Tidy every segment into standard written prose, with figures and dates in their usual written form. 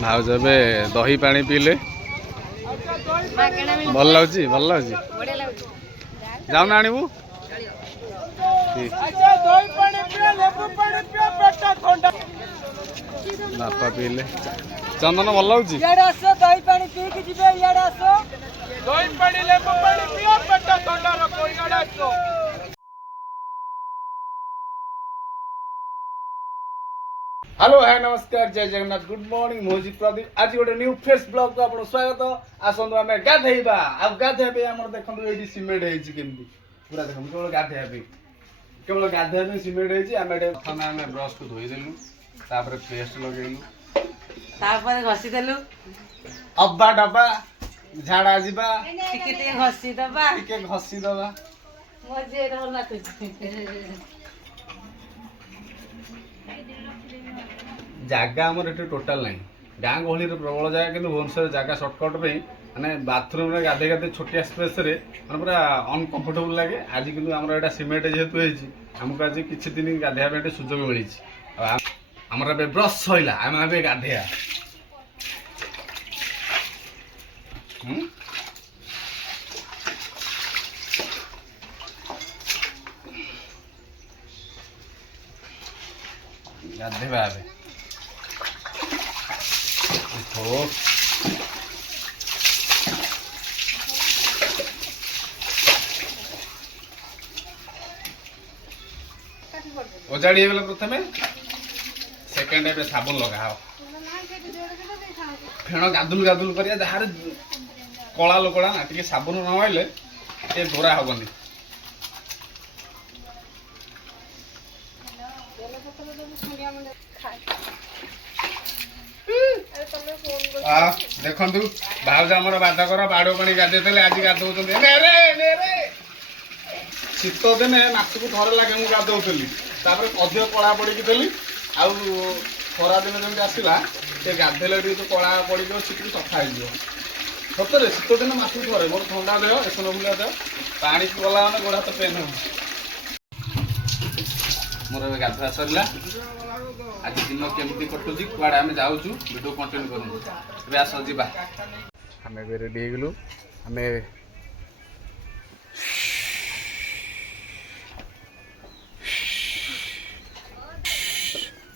भाउज ए दही पानी पीले भल लगुच जाऊन आणबू बापा पीले चंदन भल लगुच दही पानी पीक जीवे दही पानी लेबू पानी पियो पेट ठंडा रखो। हेलो है नमस्कार जय जगन्नाथ गुड मॉर्निंग मोजी प्रदीप आज गोटे न्यू फ्रेश ब्लॉग को आपन स्वागत आसंदु आमे गाधेइबा आ गाधेबे हमर देखंदु एडी सिमेंट हेछि केमती पूरा देखंदु केवल गाधेबे सिमेंट हेछि आमे एडे प्रथम आमे ब्रश को धोई देलु तापर पेस्ट लगेलु तापर घसी देलु अब्बा डब्बा झाड़ा जीबा टिके घसी दबा मजे रहला जगह आमर ये टोटाल ना गाँ गहली प्रबल जगह कि भुवनेश्वर जगह सर्टकट पे माने बाथरूम रे गाधे गाधे छोटिया स्पेस रे माने पूरा अनकंफर्टेबल लगे आज कि आमर सीमेंट जेहेतु आमको आज किसी दिन गाधे सुजोग मिली आमर ब्रश सैला आम गाधेया गाधेबा ओजाड़ी गला प्रथम सेकेंड ए साबुन लगा फेण गादुल गादुल करिया जहार कला लोकड़ा ना टिके साबुन न आइले ए गोरा हबनी देखु भाउज आमर बाधकर बाड़ पानी गाधे आज गाधौली शीत दिने मासक थरे लगे मुझे गाधौली अधिक कला पड़ी देली आउ खरा दिन जमी आसला से गाधेले जो कला पड़ शीत सफा हो सतरे शीत दिन मासक थरे मोर ठंडा देह एसनफुलिया देह पानी गला मैंने गोड़ हाथ पेन हो मोर गाधुआ सरला आज दिन केमती कटुची कुआड़े आम जाऊँ वीडियो कंटेंट करूँ आस जा आम रेडी हो आम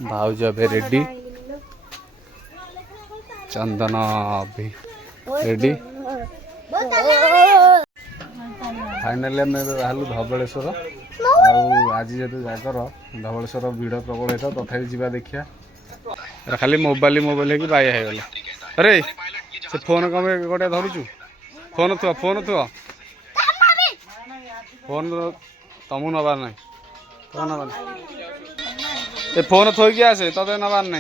भाउज अबे रेडी चंदन भी रेडी फाइनाली आम बाहर धबलेश्वर आज जेहतु जागर धवलेश्वर भिड़ प्रबल होता तथापि जा देखिया खाली मोबाइल हो बाया हो गला अरे से फोन कम गोटे धरुचु फोन थुआ फोन तुम नबार ना तो नबार ए फोन थोकी आसे ते नबार ना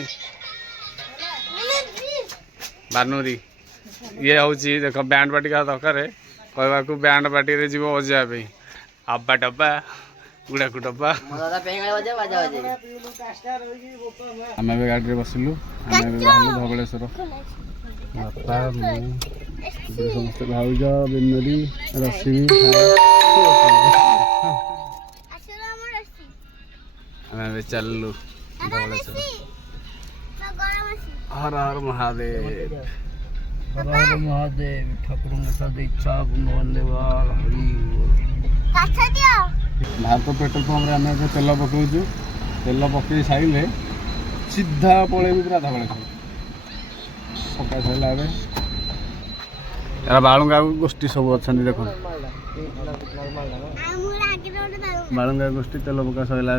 बानुरी ये हूँ देख बैंड पार्टी क्या दरकार कहवा बैंड पार्टी रे जीव बजाया अब्बा डब्बा गुड़ाकू डब्बा आम गाड़ी बसिलु धवलेश्वर बापा समस्त भाउज बिनरी रश्मि आम चलु धवलेश्वर हर हर महादेव हर हर महादेव ठाकुर सद इच्छा धन्यवाद भारत पेट्रोल पंप आम तेल पकाऊँ तेल पकई सारे सीधा पलैबू पूरा धवलेश्वर पका सारा यार बालुंगा गोष्ठी सब अच्छा देख बालुंगा गोष्ठी तेल पका सैला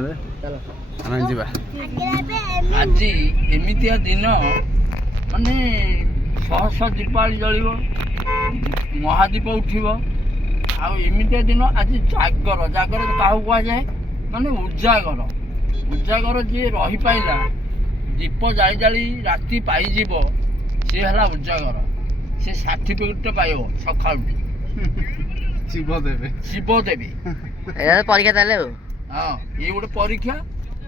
आम जा आज एमितिया दिन माने शह शह दीपावली जलिब महादीप उठिब आमितिया दिन आज जागर जागर क्या कहुए माने उजागर जी रही पाइला दीप जाली जाली राति पाइज सी है उजागर से सर्टिफिकेट पाइब सका शिव देवी परीक्षा हाँ ये गोटे परीक्षा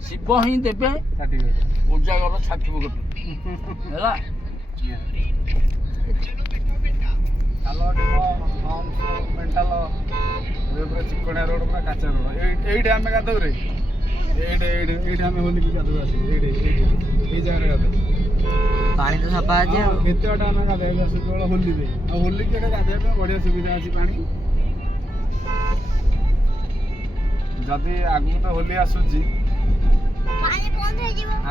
शिव ही देवे उजागर सर्टिफिकेट है मेंटाल चिकणिया रोड पूरा काचा रोड ये आम गाधो रे ये आम होली गाधो ये जगह गाधो ପାଣି ତ ସଫା ଅଛି ଆଉ। କେତେ ବାଟ ଆମେ ଗାଧୋଇବାକୁ ଆସୁ କେବଳ ହୋଲିରେ। ଆଉ ହୋଲି କି ଏଠି ଗାଧୋଇବା ପାଇଁ ବଢ଼ିଆ ସୁବିଧା ଅଛି ପାଣି। ଯଦି ଆଗକୁ ତ ହୋଲି ଆସୁଛି,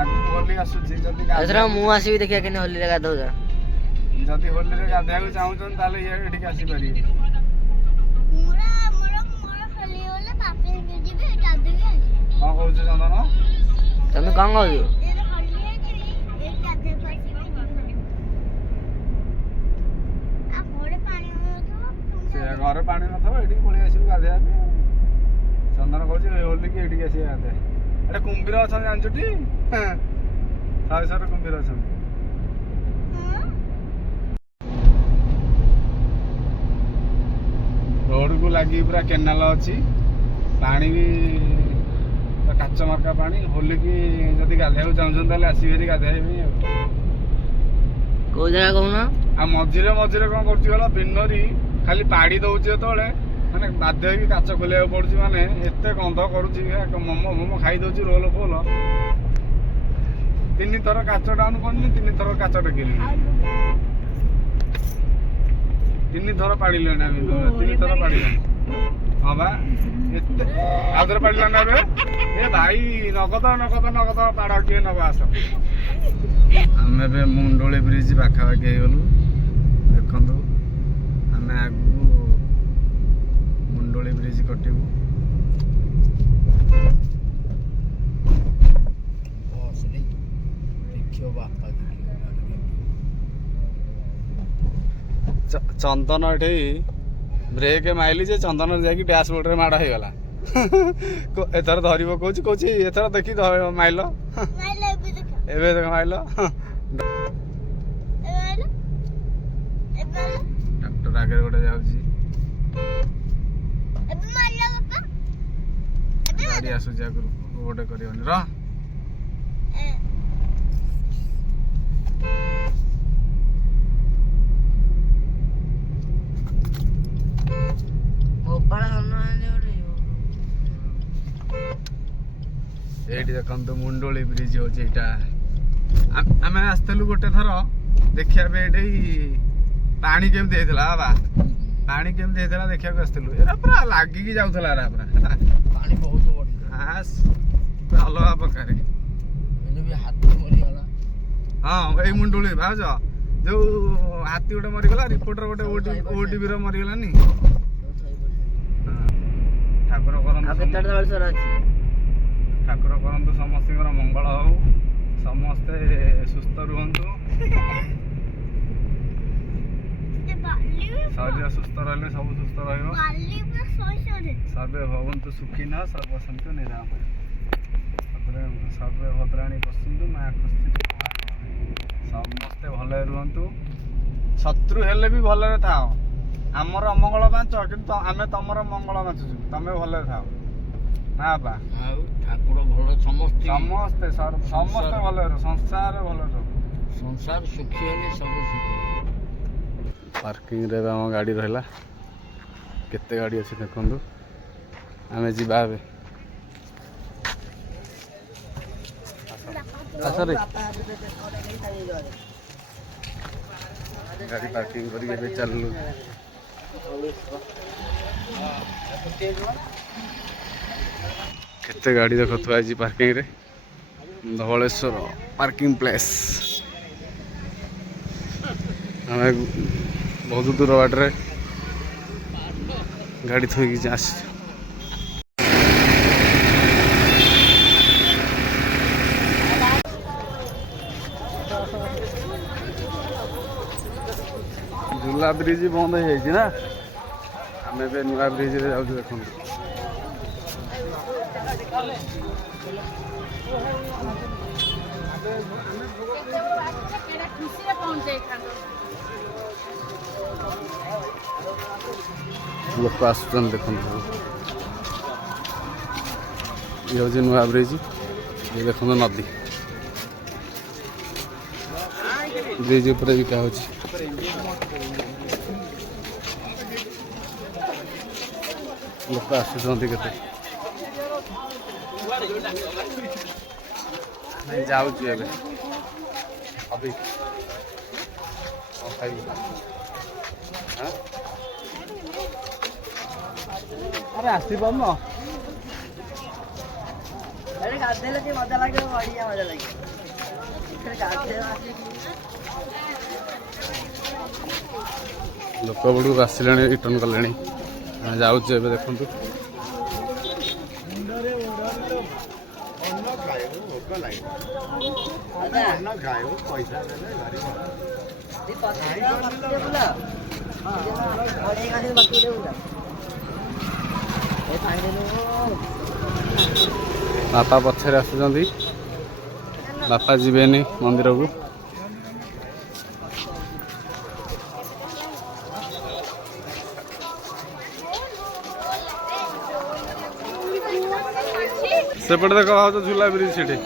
ଆଗକୁ ହୋଲି ଆସୁଛି, ଯଦି ଏଥର ମୁଁ ଆସିବି ଦେଖିବା କେମିତି ହୋଲିରେ ଗାଧଉଛ। ଯଦି ହୋଲିରେ ଗାଧୋଇବାକୁ ଚାହୁଁଛନ୍ତି ତାହେଲେ ଏଠିକି ଆସିପାରିବେ। କ'ଣ କହୁଛ ଚନ୍ଦନ? ତମେ କ'ଣ କହୁଛ? ସେ ଘରେ ପାଣି ନଥିବ ଏଠିକି ପଳେଇ ଆସିବୁ ଗାଧୋଇବା ପାଇଁ। ଚନ୍ଦନ କହୁଛି ହୋଲିକି ଏଠିକି ଆସିବା ଗାଧୋଇବା। ଏଠି କୁମ୍ଭୀର ଅଛନ୍ତି ଜାଣିଛୁଟି? ଶହେ ଶହରେ କୁମ୍ଭୀର ଅଛନ୍ତି। ରୋଡକୁ ଲାଗି ପୁରା କେନାଲ ଅଛି, ପାଣି ବି କାଚ ମାର୍କା ପାଣି। ହୋଲିକି ଯଦି ଗାଧୋଇବାକୁ ଚାହୁଁଛନ୍ତି ତାହେଲେ ଆସିବେ ହେରି ଗାଧୋଇବା ପାଇଁ ଆଉ। କୋଉ ଜାଗା କହୁନ? ଆଉ ମଝିରେ ମଝିରେ କ'ଣ କରୁଛି କହିଲ, ବିନରୀ ଖାଲି ପାଡ଼ି ଦଉଛି ଯେତେବେଳେ ମାନେ ବାଧ୍ୟ ହେଇକି କାଚ ଖୋଲିବାକୁ ପଡୁଛି। ମାନେ ଏତେ ଗନ୍ଧ କରୁଛି, ମୋମୋ ଖାଇ ଦଉଛି ରୋଲ ଫୋଲ। 3 ଥର କାଚ ଡାଉନ୍ କରିନି, 3 ଥର କାଚ ଟେକିଲି। 3 ଥର ପାଡ଼ିଲେଣି ଆମେ, 3 ଥର ପାଡ଼ିଲେଣି। ହଁ ବା, ଏତେ ଆଉ ଥରେ ପାଡ଼ିଲାଣି ଏବେ। ଏ ଭାଇ ନଗଦ ନଗଦ ନଗଦ ପାଡ଼ କିଏ ନବ ଆସ। ଆମେ ଏବେ ମୁଣ୍ଡୋଳି ବ୍ରିଜ ପାଖାପାଖି ହେଇଗଲୁ। ଦେଖନ୍ତୁ ଆମେ ଆଗକୁ ମୁଣ୍ଡୋଳି ବ୍ରିଜ କଟିବୁ। ଚନ୍ଦନ ଏଠି ବ୍ରେକ୍ ମାଇଲି ଯେ ଚନ୍ଦନ ଯାଇକି ଡ୍ୟାସବୋର୍ଡରେ ମାଡ଼ ହେଇଗଲା। ଏଥର ଧରିବ କହୁଛି, କହୁଛି ଏଥର ଦେଖି ମାଇଲ। ଏବେ ଦେଖ ମାଇଲ। ଟ୍ରାକ୍ଟର ଆଗରେ ଗୋଟେ ଯାଉଛି, ଗାଡ଼ି ଆସୁଛି ଆଗରୁ, ଗୋଟେ କରିବନି ର। ଏଇଠି ଦେଖନ୍ତୁ ମୁଣ୍ଡୋଳି ବ୍ରିଜ ହଉଛି ଏଇଟା। ଆମେ ଆସିଥିଲୁ ଗୋଟେ ଥର ଦେଖିବା ପାଇଁ ଏଠି ପାଣି କେମିତି ହେଇଥିଲା। ବାବା ପାଣି କେମିତି ହେଇଥିଲା ଦେଖିବାକୁ ଆସିଥିଲୁ। ଏରା ପୁରା ଲାଗିକି ଯାଉଥିଲା, ଏରା ପୁରା ପାଣି ବହୁତ ଅଲଗା ପ୍ରକାର। ହାତୀ ମରିଗଲା। ହଁ ଏଇ ମୁଣ୍ଡୁଳି ଭାଉଜ, ଯୋଉ ହାତୀ ଗୋଟେ ମରିଗଲା, ରିପୋର୍ଟର ଗୋଟେ ଓଟିଭିର ମରିଗଲାନି। ଠାକୁର କରନ୍ତୁ, ଠାକୁର କରନ୍ତୁ ସମସ୍ତଙ୍କର ମଙ୍ଗଳ ହଉ, ସମସ୍ତେ ସୁସ୍ଥ ରୁହନ୍ତୁ। ଶରୀର ସୁସ୍ଥ ରହିଲେ ସବୁ ସୁସ୍ଥ ରହିବ। ସର୍ବେ ଭବନ୍ତୁ ସୁଖିନଃ ସର୍ବସନ୍ତୁ ନିରାମୟ। ସର୍ବେ ଭଦ୍ରାଣୀ ପଶ୍ୟନ୍ତୁ ମା କଶ୍ଚିତ୍। ସମସ୍ତେ ଭଲରେ ରୁହନ୍ତୁ। ଶତ୍ରୁ ହେଲେ ବି ଭଲରେ ଥାଅ। ଆମର ଅମଙ୍ଗଳ ବାଞ୍ଚ, କିନ୍ତୁ ଆମେ ତମର ମଙ୍ଗଳ ବାଞ୍ଚୁଛୁ। ତମେ ଭଲରେ ଥାଅ ନା ବାପା। ଆଉ ଠାକୁର ଭଲ, ସମସ୍ତେ ସମସ୍ତେ ଭଲରେ ରୁହ, ସଂସାର ଭଲରେ ରୁହ। ସଂସାର ସୁଖୀ ହେଲେ ସବୁ ସୁଖୀ। ପାର୍କିଂରେ ଆମ ଗାଡ଼ି ରହିଲା। କେତେ ଗାଡ଼ି ଅଛି ଦେଖନ୍ତୁ। ଆମେ ଯିବା ଏବେ। ଗାଡ଼ି ପାର୍କିଂ କରିକି ଏବେ ଚାଲିଲୁ। କେତେ ଗାଡ଼ି ଦେଖ ଥୁଆ ହେଇଛି ପାର୍କିଂରେ। Dhabaleswar parking place. ଆମେ ବହୁତ ଦୂର ବାଟରେ ଗାଡ଼ି ଥୋଇକି ଆସିଛୁ। ଝୁଲା ବ୍ରିଜ ବନ୍ଦ ହେଇଯାଇଛି ନା, ଆମେ ଏବେ ନୂଆ ବ୍ରିଜରେ ଯାଉଛୁ। ଦେଖନ୍ତୁ ଲୋକ ଆସୁଛନ୍ତି, ଦେଖନ୍ତୁ ଇଏ ହେଉଛି ନୂଆ ବ୍ରିଜ। ଇଏ ଦେଖନ୍ତୁ ନଦୀ, ବ୍ରିଜ ଉପରେ ବିକା ହେଉଛି। ଲୋକ ଆସୁଛନ୍ତି କେତେ। ଯାଉଛୁ ଏବେ। ଖାଇବୁ ହାଁ ଆରେ ଆସିପାରୁନ ଗାଧେଇଲେ କି ମଜା ଲାଗିବ ବଢିଆ ମଜା ଲାଗିବ ଲୋକ ବେଳକୁ ଆସିଲେଣି ରିଟର୍ନ କଲେଣି ଆମେ ଯାଉଛୁ ଏବେ ଦେଖନ୍ତୁ ବାପା ପଛରେ ଆସୁଛନ୍ତି ବାପା ଯିବେନି ମନ୍ଦିରକୁ ସେପଟେ ଦେଖ ଭାଉଛ ଝୁଲା ବ୍ରିଜ ସେଠି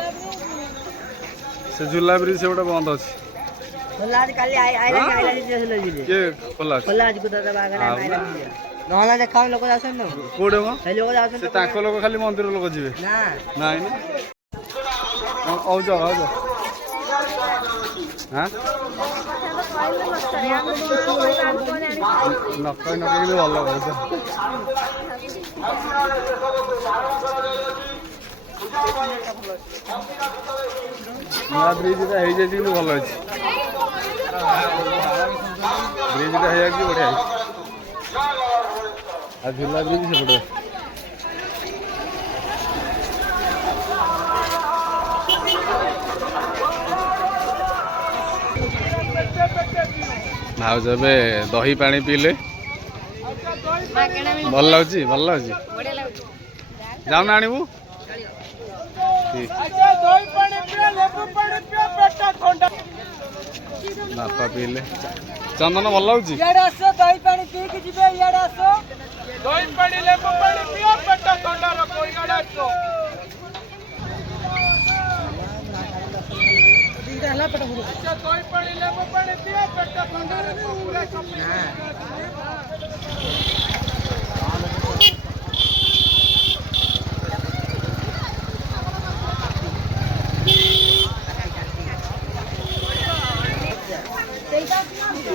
ସେ ଝୁଲା ବ୍ରିଜ ସେପଟେ ବନ୍ଦ ଅଛି କିଏ ଖୋଲା ଅଛି ନହେଲେ ଦେଖା ଲୋକ ଯାଉଛନ୍ତି କୋଉଠି ମ ସେ ଲୋକ ଯାଉଛନ୍ତି ସେ ତାଙ୍କ ଲୋକ ଖାଲି ମନ୍ଦିର ଲୋକ ଯିବେ ନା ନାଇଁ ନା କଣ କହୁଛ ଭାଉଛ ହାଁ ନକଇ କିନ୍ତୁ ଭଲ କହୁଛ ନୂଆ ବ୍ରିଜଟା ହେଇଯାଇଛି କିନ୍ତୁ ଭଲ ଅଛି ବ୍ରିଜଟା ହେଇଯାଇଛି ବଢ଼ିଆ ହେଇଛି ଆଉ ଝୁଲା ବ୍ରିଜ ସେପଟେ ଭାଉଜ ଏବେ ଦହି ପାଣି ପିଇଲେ ଭଲ ଲାଗୁଛି ଯାଉନା ଆଣିବୁ ବାପା ପିଇଲେ ଚନ୍ଦନ ଭଲ ଲାଗୁଛି ଦହି ପାଣି ପିଇକି ଯିବେ ଇଆଡେ ଆସ ଦହି ପାଣି ଲେମ୍ବୁ ପାଣି ପିଅ ପେଟ ଥଣ୍ଡା ରଖ ଇଆଡେ ଆସ ଦହି ପାଣି ଲେମ୍ବୁ ପାଣି ପିଅ ପେଟ ଥଣ୍ଡା ରଖ ପୁରା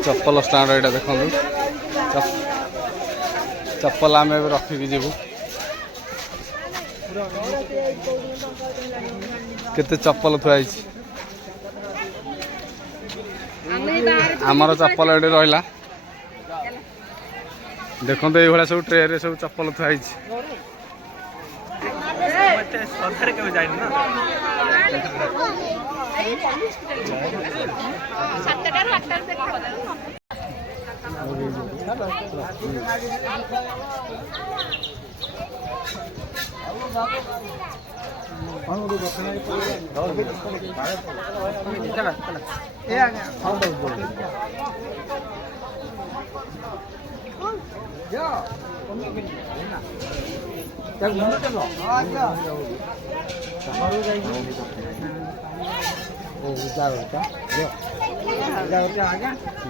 चप्पल स्टाण्ड यहाँ देखो चप्पल आम रखिकी जीवु केते चप्पल थुआई आमर चप्पल ये रहा देखो ये सब ट्रे सब चप्पल थुआई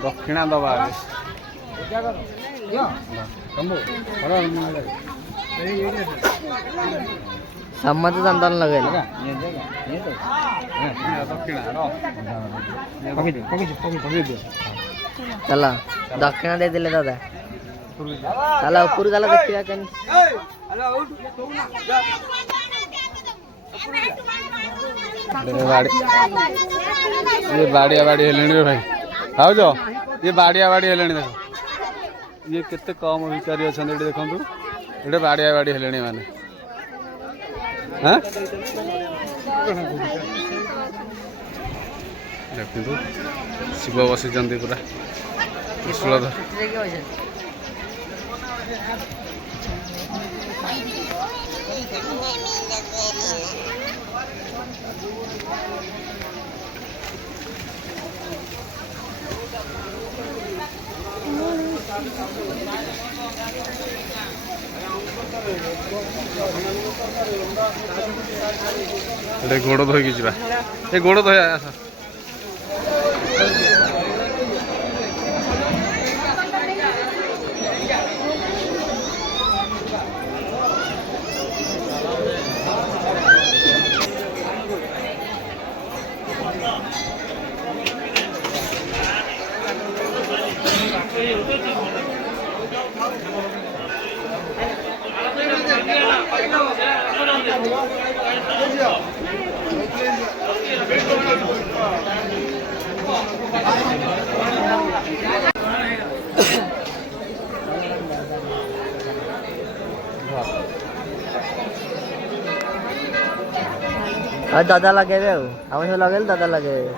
दक्षिणा दबा सम्मत चंदन लगे चला दक्षिणा दे दिले दादा चला ऊपर चला देखिया केन ये बाड़िया बाड़ी हेलेनी भाई भाज ये बाड़िया बाड़ी हेलेनी देख ये केते कम भिकारी अच्छा देखु ये बाड़िया बाड़ी हेलेनी माने हाँ देखु शिव बसी पूरा त्रिशूलधर गोड़ धोईकी जा गोड़ धोया आस ଆଉ ଦାଦା ଲଗେଇବେ ଆଉ ଆମେ ସବୁ ଲଗେଇଲେ ଦାଦା ଲଗେଇବେ।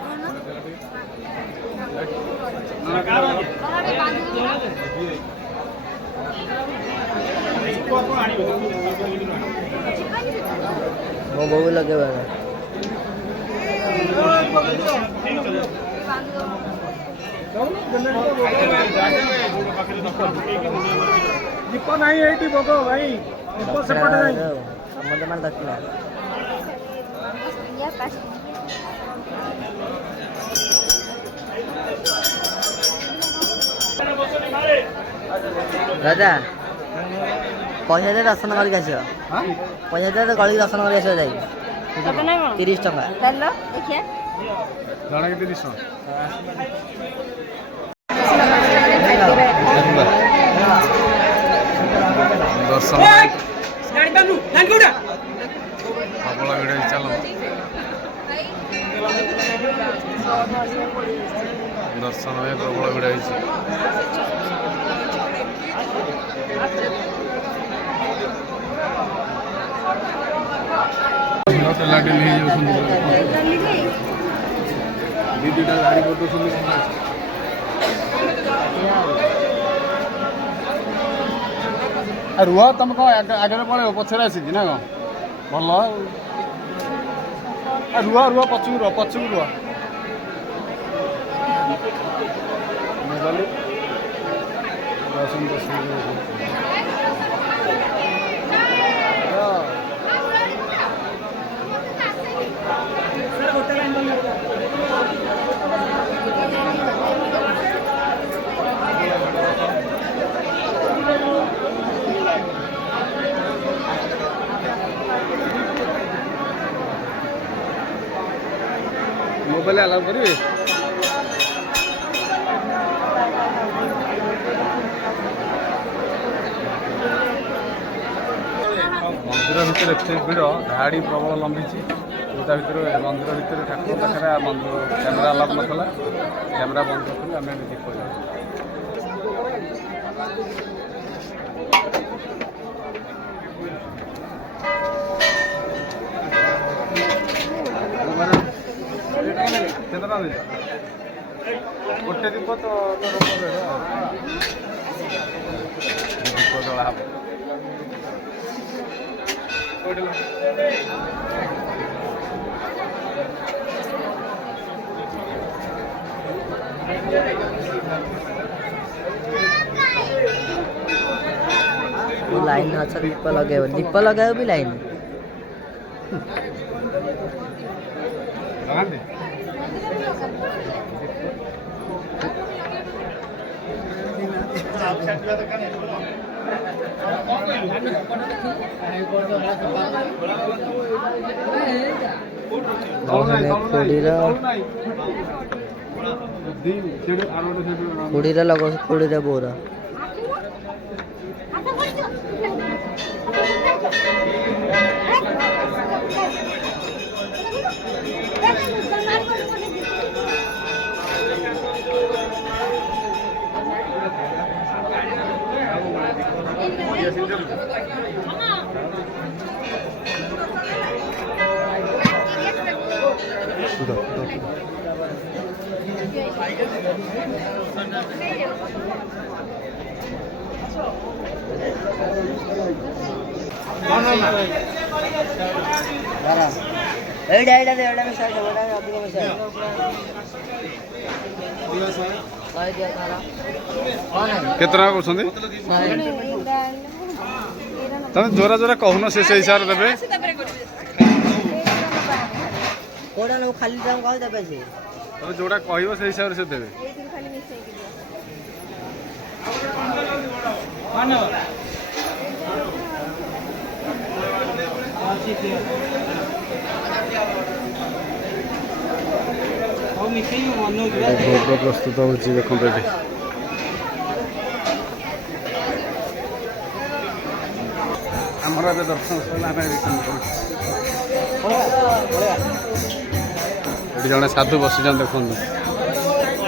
ମୋ ବୋଉ ଲଗେଇବା ଦୀପ ନାହିଁ ଏଇଠି ଭୋଗ ଭାଇ, ଦୀପ ସେପଟେ ନାହିଁ। ସମସ୍ତେ ମାନେ ଦକ୍ଷିଣା ରାଜା ପଇସା ଦେଇ ଦର୍ଶନ କରିକି ଆସିବ। ପଇସା ଦେଇ ଗଳିକି ଦର୍ଶନ କରିକି ଆସିବ ଯାଇକି 30 ଟଙ୍କା। ଜଣକେ 30 ଟଙ୍କା। ଦର୍ଶନ ପ୍ରବଳ ଭିଡ଼ ହେଇଛି। ଚାଲ ଦର୍ଶନ ପାଇଁ ପ୍ରବଳ ଭିଡ଼ ହେଇଛି। ଟେଲାଟେଲି ହେଇଯାଉଛନ୍ତି, ଦିଟା ଗାଡ଼ି କରିଦେଉଛନ୍ତି। ରୁହ, ତମେ କ'ଣ ଆଗରେ ପଳେଇବ, ପଛରେ ଆସିଛି ନା କ'ଣ? ଭଲ ଆଉ। ରୁହ ରୁହ, ପଛକୁ ରୁହ, ପଛକୁ ରୁହ। ମୋବାଇଲ ଆଲାଉ କରିବେ? ମନ୍ଦିର ଭିତରେ ଏତେ ଭିଡ଼, ଧାଡ଼ି ପ୍ରବଳ ଲମ୍ବିଛି। ତା ଭିତରେ ମନ୍ଦିର ଭିତରେ ଠାକୁର ପାଖରେ କ୍ୟାମେରା ଆଲାଉ ନଥିଲା, କ୍ୟାମେରା ବନ୍ଦ କରିଥିଲେ ଆମେ ଦୀପ ଯାଉଛୁ। କେତେ ଟଙ୍କା ଦେଇଛ? ଗୋଟେ ଦୀପ ତ ଦୀପ ଜଳା ହବ। ଲାଇନ୍ ଅଛ ଦୀପ ଲଗେଇବ, ଦୀପ ଲଗାଇବ ବି ଲାଇନ୍। ଲଗାନ୍ତି? ଖୁଡ଼ିରେ ଲଗାଉଛି, ଖୁଡ଼ିରେ ବୋଉର। ଏଇଟା ଦେ, ଏଇଟା ମିଶା ଅଧିକ ମିଶା। କେତେ ଟଙ୍କା କରୁଛନ୍ତି? ତମେ ଜୋରା ଜୋରା କହୁନ, ସେ ସେଇ ହିସାବରେ ଦେବେ। କୋଉଟା ଲୋକ ଖାଲି ଦାମ କହ ଦେବେ ସେ। ତମେ ଯୋଉଟା କହିବ ସେଇ ହିସାବରେ ସେ ଦେବେ। ଭୋଗ ପ୍ରସ୍ତୁତ ହେଉଛି, ଦେଖନ୍ତୁ ଏଠି। ଆମର ଏବେ ଦର୍ଶନ ସରିଲା, ଆମେ ରିଟର୍ନ କରୁଛୁ। ଏଠି ଜଣେ ସାଧୁ ବସିଛନ୍ତି, ଦେଖନ୍ତୁ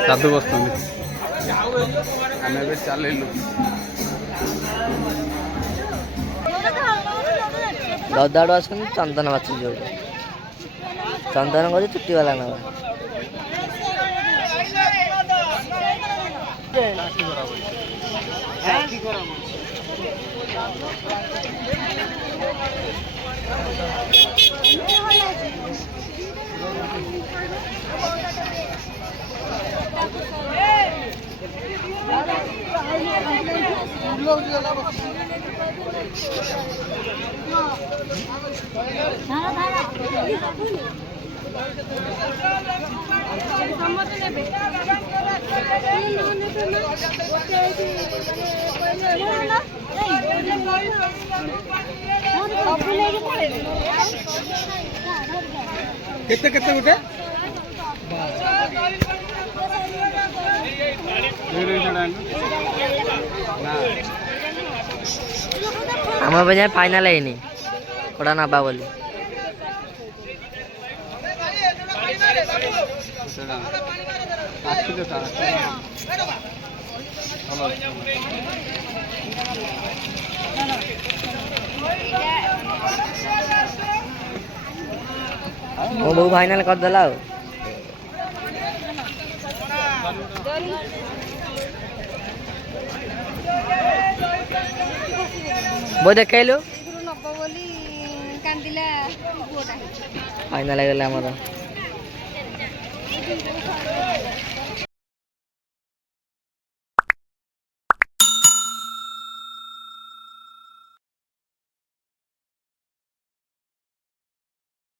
ସାଧୁ ବସୁଛନ୍ତି। ଆମେ ଏବେ ଚାଲିଲୁ। ଦଦାଡୁ ଆସନ୍ତି, ଚନ୍ଦନ ବାଛି ଯୋଉ ଚନ୍ଦନ କହୁଛି ଚୁଟି ବାଲା ନବା। କେତେ କେତେ ଗୋଟେ ଆମ ପାଇଁ ଯାଏ ଫାଇନାଲ ହେଇନି କୋଡ଼ା ନବା ବୋଲି। ମୋ ବୋଉ ଫାଇନାଲ କରିଦେଲା ଆଉ। ବୋଉ ଦେଖେଇଲୁ ଫାଇନାଲ ହେଇଗଲା ଆମର।